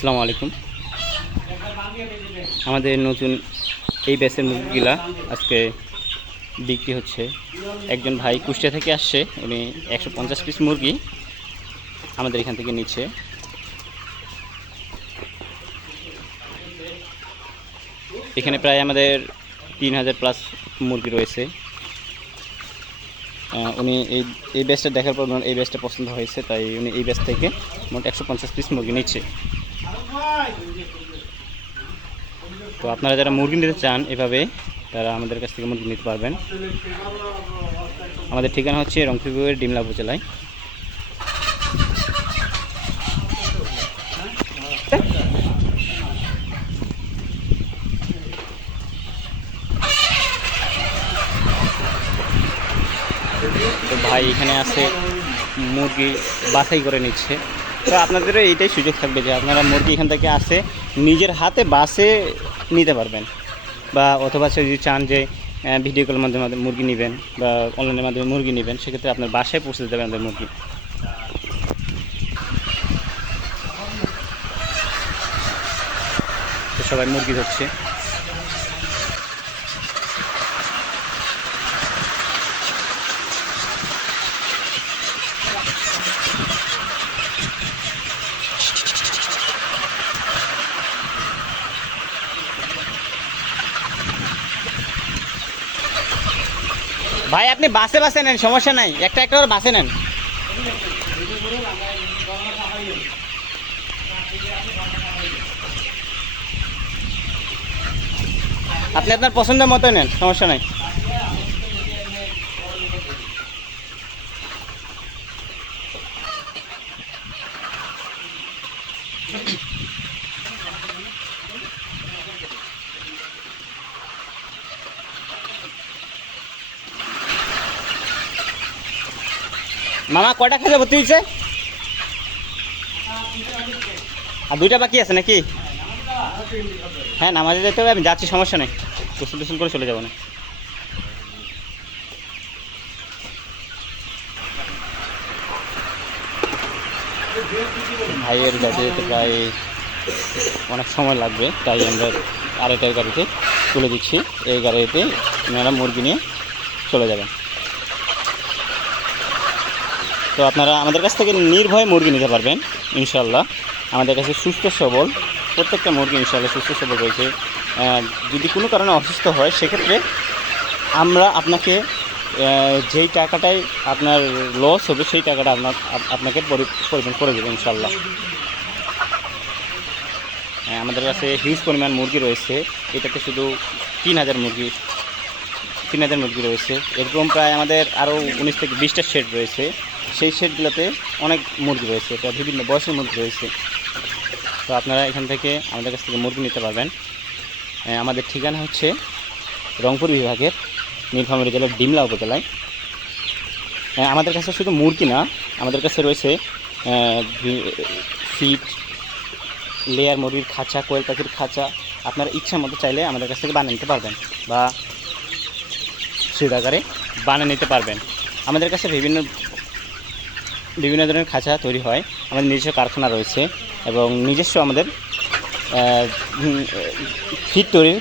আসসালামু আলাইকুম। আমাদের নতুন এই ব্যাসের মুরগিগুলা আজকে বিক্রি হচ্ছে। একজন ভাই কুষ্টিয়া থেকে আসছে, উনি একশো পঞ্চাশ পিস মুরগি আমাদের এখান থেকে নিচ্ছে। এখানে প্রায় আমাদের তিন হাজার প্লাস মুরগি রয়েছে। উনি এই এই ব্যাচটা দেখার পর এই ব্যাচটা পছন্দ হয়েছে, তাই উনি এই ব্যাচ থেকে মোট একশো পঞ্চাশ পিস মুরগি নিচ্ছে। তো আপনারা যারা মুরগি নিতে চান এভাবে, তারা আমাদের কাছ থেকে মুরগি নিতে পারবেন। আমাদের ঠিকানা হচ্ছে রংপুরের ডিমলা উপজেলায়। তো ভাই এখানে আছে মুরগি বাছাই করে নিচ্ছে। তো আপনাদেরও এইটাই সুযোগ থাকবে যে আপনারা মুরগি এখান থেকে আসে, নিজের হাতে বাসে নিতে পারবেন। বা অথবা যদি চান যে ভিডিও কলের মাধ্যমে মুরগি নেবেন বা অনলাইনের মাধ্যমে মুরগি নেবেন, সেক্ষেত্রে আপনার বাসায় পৌঁছে দেবেন আমাদের মুরগি। সবাই মুরগি ধরছে। ভাই, আপনি বাসে বাসে নেন, সমস্যা নাই। একটা একটা বাসে নেন। আপনি আপনার পছন্দের মতো নেন, সমস্যা নাই। মামা কয়টা খেতে ভর্তি হয়েছে? আর দুইটা বাকি আছে নাকি? হ্যাঁ নামাজে যেতে হবে, আমি যাচ্ছি, সমস্যা নেই। গোসল টোসল করে চলে যাব না। ভাইয়ের যাতে যেতে প্রায় অনেক সময় লাগবে, তাই আমরা আরেকটার গাড়িতে তুলে দিচ্ছি। এই গাড়িতে ওনারা মুরগি নিয়ে চলে যাবেন। তো আপনারা আমাদের কাছ থেকে নির্ভয়ে মুরগি নিতে পারবেন ইনশাল্লাহ আমাদের কাছে সুস্থ সবল প্রত্যেকটা মুরগি ইনশাল্লাহ সুস্থ সবল রয়েছে। যদি কোনো কারণে অসুস্থ হয় সেক্ষেত্রে আমরা আপনাকে যেই টাকাটাই আপনার লস হবে সেই টাকাটা আপনার আপনাকে পরি- পরিমাণ করে দেবো ইনশাল্লাহ হ্যাঁ, আমাদের কাছে হিউজ পরিমাণ মুরগি রয়েছে। এটাতে শুধু তিন হাজার মুরগি তিন হাজার মুরগি রয়েছে। এরকম প্রায় আমাদের আরও উনিশ থেকে বিশটা শেড রয়েছে। সেই শেডগুলোতে অনেক মুরগি রয়েছে, এটা বিভিন্ন বয়সের মুরগি রয়েছে। তো আপনারা এখান থেকে আমাদের কাছ থেকে মুরগি নিতে পারবেন। আমাদের ঠিকানা হচ্ছে রংপুর বিভাগের নীলফামারী জেলার ডিমলা উপজেলায়। আমাদের কাছে শুধু মুরগি না, আমাদের কাছে রয়েছে ফিট, লেয়ার মুরগির খাঁচা, কোয়েল পাখির খাঁচা। আপনারা ইচ্ছা মতো চাইলে আমাদের কাছ থেকে বানিয়ে নিতে পারবেন বা সুদাকারে বানিয়ে নিতে পারবেন। আমাদের কাছে বিভিন্ন বিভিন্ন ধরনের খাঁচা তৈরি হয়। আমাদের নিজস্ব কারখানা রয়েছে এবং নিজস্ব আমাদের ফিট তৈরির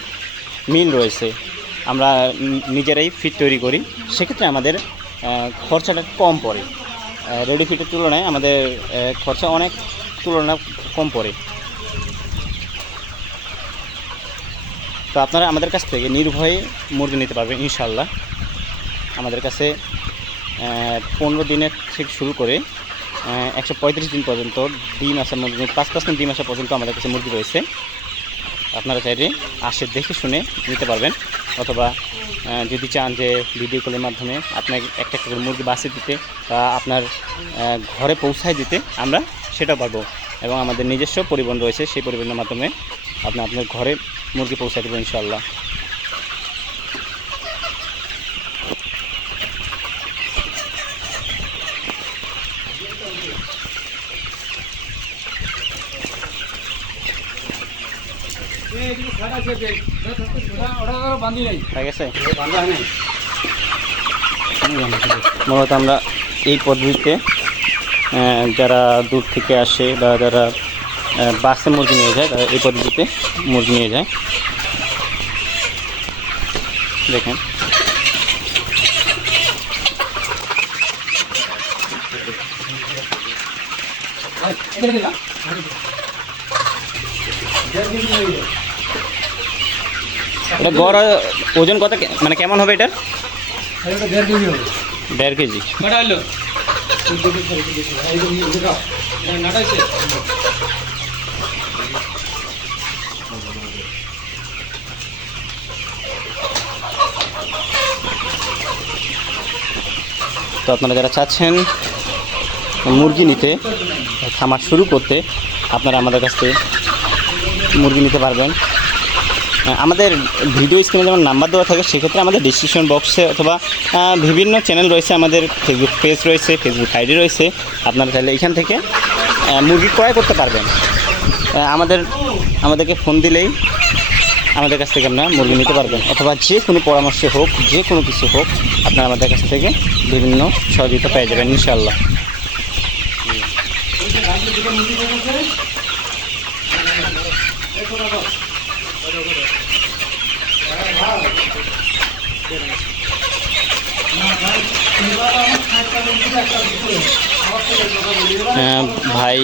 মিল রয়েছে। আমরা নিজেরাই ফিট তৈরি করি। সেক্ষেত্রে আমাদের খরচাটা কম পড়ে। রেডি ফিটের তুলনায় আমাদের খরচা অনেক তুলনা কম পড়ে। তো আপনারা আমাদের কাছ থেকে নির্ভয়ে মুরগি নিতে পারবেন ইনশাল্লাহ আমাদের কাছে পনেরো দিনের থেকে শুরু করে একশো পঁয়ত্রিশ দিন পর্যন্ত ডিম আসা মুরগি পাঁচ পার্সেন্ট ডিম আসা পর্যন্ত আমাদের কাছে মুরগি রয়েছে। আপনারা চাইলে আসে দেখে শুনে নিতে পারবেন, অথবা যদি চান যে ভিডিও কলের মাধ্যমে আপনাকে একটা একটা মুরগি বাসে দিতে বা আপনার ঘরে পৌঁছায় দিতে আমরা সেটা পারব। এবং আমাদের নিজস্ব পরিবহন রয়েছে, সেই পরিবহনের মাধ্যমে আপনি আপনার ঘরে মুরগি পৌঁছায় দেবো ইনশাল্লাহ বান্ধি নাই ঠিক আছে বান্ধা নাই মূলত আমরা এই পদ্ধতিতে যারা দূর থেকে আসে বা যারা বাসে মুরগি নিয়ে যায় তারা এই পদ্ধতিতে মুরগি নিয়ে যায়। দেখেন। এখানে দিলাম এটা গড় ওজন কত মানে কেমন হবে এটা এটা দেড় কেজি। তো আপনারা যারা চাচ্ছেন মুরগি নিতে, খামার শুরু করতে, আপনারা আমাদের কাছ থেকে মুরগি নিতে পারবেন। আমাদের ভিডিও স্ক্রিনে যেমন নাম্বার দেওয়া থাকে, সেক্ষেত্রে আমাদের ডিসক্রিপশন বক্সে অথবা বিভিন্ন চ্যানেল রয়েছে, আমাদের ফেসবুক পেজ রয়েছে ফেসবুক আইডি রয়েছে। আপনারা তাহলে এখান থেকে মুরগি ক্রয় করতে পারবেন। আমাদের, আমাদেরকে ফোন দিলেই আমাদের কাছ থেকে আপনারা মুরগি নিতে পারবেন। অথবা যে কোনো পরামর্শ হোক, যে কোনো কিছু হোক, আপনারা আমাদের কাছ থেকে বিভিন্ন সহযোগিতা পেয়ে যাবেন ইনশাল্লাহ ভাই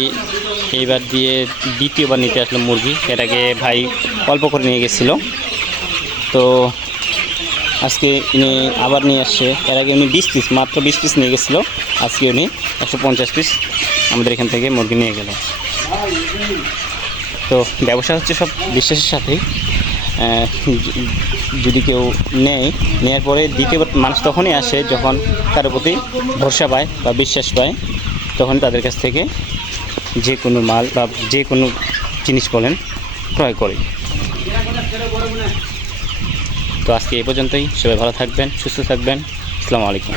এইবার দিয়ে দ্বিতীয়বার নিতে আসলো মুরগি। আগে ভাই অল্প করে নিয়ে গেছিল। তো আজকে উনি আবার নিয়ে আসছে। এর আগে উনি বিশ পিস মাত্র বিশ পিস নিয়ে গেছিল। আজকে উনি একশো পঞ্চাশ পিস আমাদের এখান থেকে মুরগি নিয়ে গেল। তো ব্যবসা হচ্ছে সব বিশ্বাসের সাথেই। যদি কেউ নেয় নেওয়ার পরে দ্বিতীয়বার মানুষ তখনই আসে যখন তার প্রতি ভরসা পায় বা বিশ্বাস পায়, তখন তাদের কাছ থেকে যে কোনো মাল বা যে কোনো জিনিস বলেন ক্রয় করে। তো আজকে এই পর্যন্তই। সবাই ভালো থাকবেন, সুস্থ থাকবেন। আসসালামু আলাইকুম।